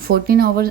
14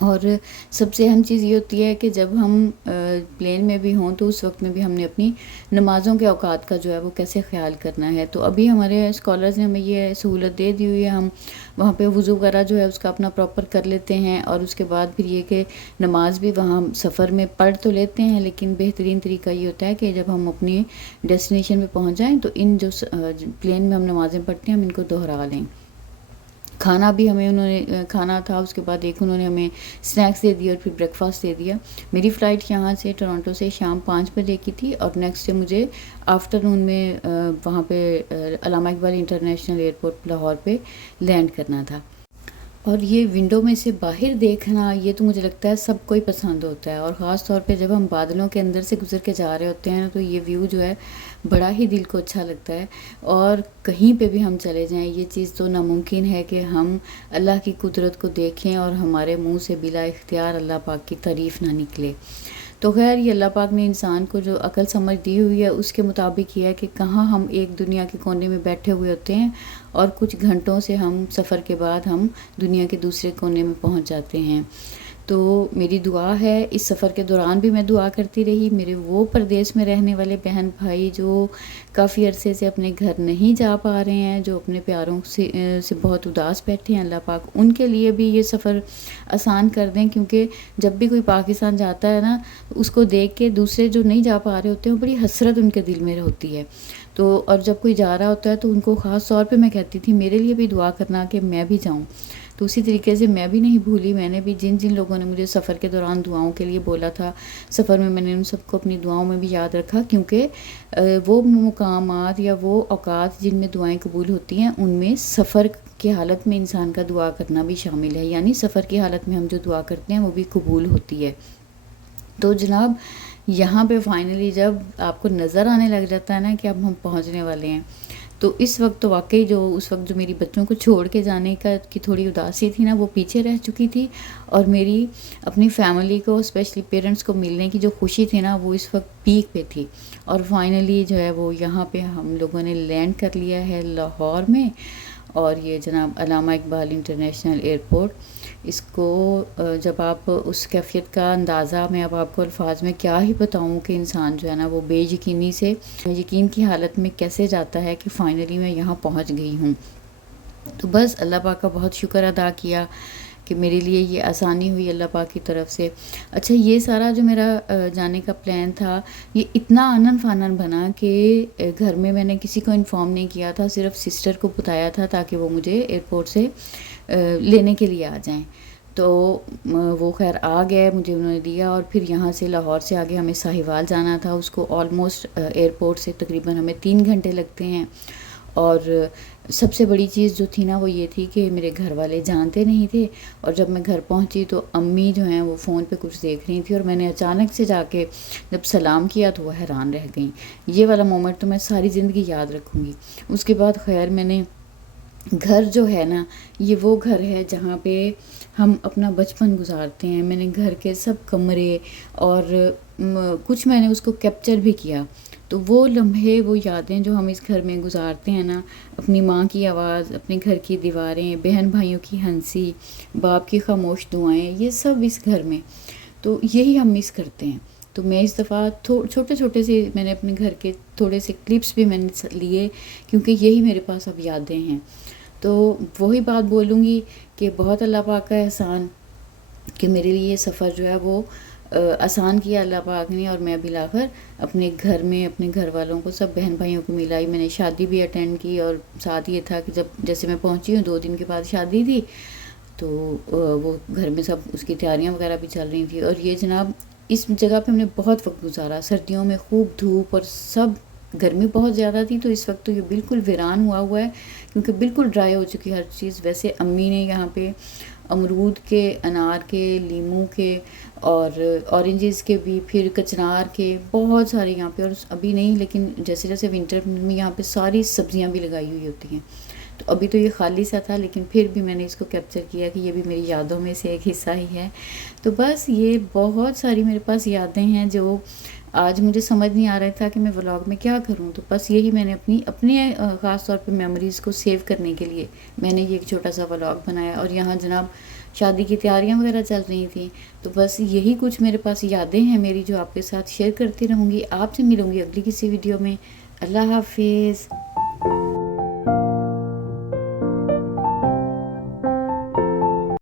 اور سب سے اہم چیز یہ ہوتی ہے کہ جب ہم پلین میں بھی ہوں تو اس وقت میں بھی ہم نے اپنی نمازوں کے اوقات کا جو ہے وہ کیسے خیال کرنا ہے. تو ابھی ہمارے اسکالرز نے ہمیں یہ سہولت دے دی ہوئی ہے، ہم وہاں پہ وضو وغیرہ جو ہے اس کا اپنا پراپر کر لیتے ہیں، اور اس کے بعد پھر یہ کہ نماز بھی وہاں سفر میں پڑھ تو لیتے ہیں، لیکن بہترین طریقہ یہ ہوتا ہے کہ جب ہم اپنی ڈیسٹینیشن پہ پہنچ جائیں تو ان جو پلین میں ہم نمازیں پڑھتے ہیں ہم ان کو دہرا لیں. کھانا بھی ہمیں انہوں نے کھانا تھا، اس کے بعد ایک انہوں نے ہمیں اسنیکس دے دیا اور پھر بریک فاسٹ دے دیا. میری فلائٹ یہاں سے ٹورانٹو سے شام 5 بجے کی تھی، اور نیکسٹ ڈے مجھے آفٹرنون میں وہاں پہ علامہ اقبال انٹرنیشنل ایئرپورٹ لاہور پہ لینڈ کرنا تھا. اور یہ ونڈو میں سے باہر دیکھنا یہ تو مجھے لگتا ہے سب کو ہی پسند ہوتا ہے، اور خاص طور پہ جب ہم بادلوں کے اندر سے گزر کے جا رہے ہوتے ہیں تو یہ ویو جو ہے بڑا ہی دل کو اچھا لگتا ہے. اور کہیں پہ بھی ہم چلے جائیں یہ چیز تو ناممکن ہے کہ ہم اللہ کی قدرت کو دیکھیں اور ہمارے منہ سے بلا اختیار اللہ پاک کی تعریف نہ نکلے. تو خیر یہ اللہ پاک نے انسان کو جو عقل سمجھ دی ہوئی ہے اس کے مطابق یہ ہے کہ کہاں ہم ایک دنیا کے کونے میں بیٹھے ہوئے ہوتے ہیں اور کچھ گھنٹوں سے ہم سفر کے بعد ہم دنیا کے دوسرے کونے میں پہنچ جاتے ہیں. تو میری دعا ہے اس سفر کے دوران بھی میں دعا کرتی رہی میرے وہ پردیس میں رہنے والے بہن بھائی جو کافی عرصے سے اپنے گھر نہیں جا پا رہے ہیں، جو اپنے پیاروں سے بہت اداس بیٹھے ہیں، اللہ پاک ان کے لیے بھی یہ سفر آسان کر دیں. کیونکہ جب بھی کوئی پاکستان جاتا ہے نا اس کو دیکھ کے دوسرے جو نہیں جا پا رہے ہوتے ہیں وہ بڑی حسرت ان کے دل میں ہوتی ہے. تو اور جب کوئی جا رہا ہوتا ہے تو ان کو خاص طور پہ میں کہتی تھی میرے لیے بھی دعا کرنا کہ میں بھی جاؤں. تو اسی طریقے سے میں بھی نہیں بھولی، میں نے بھی جن لوگوں نے مجھے سفر کے دوران دعاؤں کے لیے بولا تھا سفر میں نے ان سب کو اپنی دعاؤں میں بھی یاد رکھا. کیونکہ وہ مقامات یا وہ اوقات جن میں دعائیں قبول ہوتی ہیں ان میں سفر کی حالت میں انسان کا دعا کرنا بھی شامل ہے، یعنی سفر کی حالت میں ہم جو دعا کرتے ہیں وہ بھی قبول ہوتی ہے. تو جناب یہاں پہ فائنلی جب آپ کو نظر آنے لگ جاتا ہے نا کہ اب ہم پہنچنے والے ہیں، تو اس وقت تو واقعی اس وقت جو میری بچوں کو چھوڑ کے جانے کی تھوڑی اداسی تھی نا وہ پیچھے رہ چکی تھی، اور میری اپنی فیملی کو اسپیشلی پیرنٹس کو ملنے کی جو خوشی تھی نا وہ اس وقت پیک پہ تھی. اور فائنلی جو ہے وہ یہاں پہ ہم لوگوں نے لینڈ کر لیا ہے لاہور میں. اور یہ جناب علامہ اقبال انٹرنیشنل ایئرپورٹ، اس کو جب آپ اس کیفیت کا اندازہ میں اب آپ کو الفاظ میں کیا ہی بتاؤں کہ انسان جو ہے نا وہ بے یقینی سے یقین کی حالت میں کیسے جاتا ہے کہ فائنلی میں یہاں پہنچ گئی ہوں. تو بس اللہ پاک کا بہت شکر ادا کیا کہ میرے لیے یہ آسانی ہوئی اللہ پاک کی طرف سے. اچھا یہ سارا جو میرا جانے کا پلان تھا یہ اتنا آنن فانن بنا کہ گھر میں نے کسی کو انفارم نہیں کیا تھا، صرف سسٹر کو بتایا تھا تاکہ وہ مجھے ایئرپورٹ سے لینے کے لیے آ جائیں. تو وہ خیر آ گئے، مجھے انہوں نے دیا، اور پھر یہاں سے لاہور سے آگے ہمیں ساہیوال جانا تھا. اس کو آلموسٹ ایئرپورٹ سے تقریباً ہمیں 3 گھنٹے لگتے ہیں. اور سب سے بڑی چیز جو تھی نا وہ یہ تھی کہ میرے گھر والے جانتے نہیں تھے، اور جب میں گھر پہنچی تو امی جو ہیں وہ فون پہ کچھ دیکھ رہی تھی، اور میں نے اچانک سے جا کے جب سلام کیا تو وہ حیران رہ گئیں. یہ والا مومنٹ تو میں ساری زندگی یاد رکھوں گی. اس کے بعد خیر میں نے گھر جو ہے نا یہ وہ گھر ہے جہاں پہ ہم اپنا بچپن گزارتے ہیں. میں نے گھر کے سب کمرے اور کچھ میں نے اس کو کیپچر بھی کیا. تو وہ لمحے وہ یادیں جو ہم اس گھر میں گزارتے ہیں نا، اپنی ماں کی آواز، اپنے گھر کی دیواریں، بہن بھائیوں کی ہنسی، باپ کی خاموش دعائیں، یہ سب اس گھر میں، تو یہی ہم مس کرتے ہیں. تو میں اس دفعہ چھوٹے چھوٹے سے میں نے اپنے گھر کے تھوڑے سے کلپس بھی میں نے لیے کیونکہ یہی میرے پاس اب یادیں ہیں. تو وہی بات بولوں گی کہ بہت اللہ پاک کا احسان کہ میرے لیے یہ سفر جو ہے وہ آسان کیا اللہ پاک نے، اور میں بالآخر اپنے گھر میں اپنے گھر والوں کو سب بہن بھائیوں کو ملائی. میں نے شادی بھی اٹینڈ کی، اور ساتھ یہ تھا کہ جیسے میں پہنچی ہوں 2 دن کے بعد شادی تھی تو وہ گھر میں سب اس کی تیاریاں وغیرہ بھی چل رہی تھیں. اور یہ جناب اس جگہ پہ ہم نے بہت وقت گزارا، سردیوں میں خوب دھوپ اور سب گرمی بہت زیادہ تھی. تو اس وقت تو یہ بالکل ویران ہوا ہے کیونکہ بالکل ڈرائی ہو چکی ہر چیز. ویسے امی نے یہاں پہ امرود کے، انار کے، لیموں کے اور اورنجز کے بھی، پھر کچنار کے بہت سارے یہاں پہ، اور ابھی نہیں لیکن جیسے جیسے ونٹر میں یہاں پہ ساری سبزیاں بھی لگائی ہوئی ہوتی ہیں. تو ابھی تو یہ خالی سا تھا لیکن پھر بھی میں نے اس کو کیپچر کیا کہ یہ بھی میری یادوں میں سے ایک حصہ ہی ہے. تو بس یہ بہت ساری میرے پاس یادیں ہیں جو آج مجھے سمجھ نہیں آ رہا تھا کہ میں ولاگ میں کیا کروں. تو بس یہی میں نے اپنے خاص طور پہ میموریز کو سیو کرنے کے لیے میں نے یہ ایک چھوٹا سا ولاگ بنایا. اور یہاں جناب شادی کی تیاریاں وغیرہ چل رہی تھیں. تو بس یہی کچھ میرے پاس یادیں ہیں میری جو آپ کے ساتھ شیئر کرتی رہوں گی. آپ سے ملوں گی اگلی کسی ویڈیو میں. اللہ حافظ.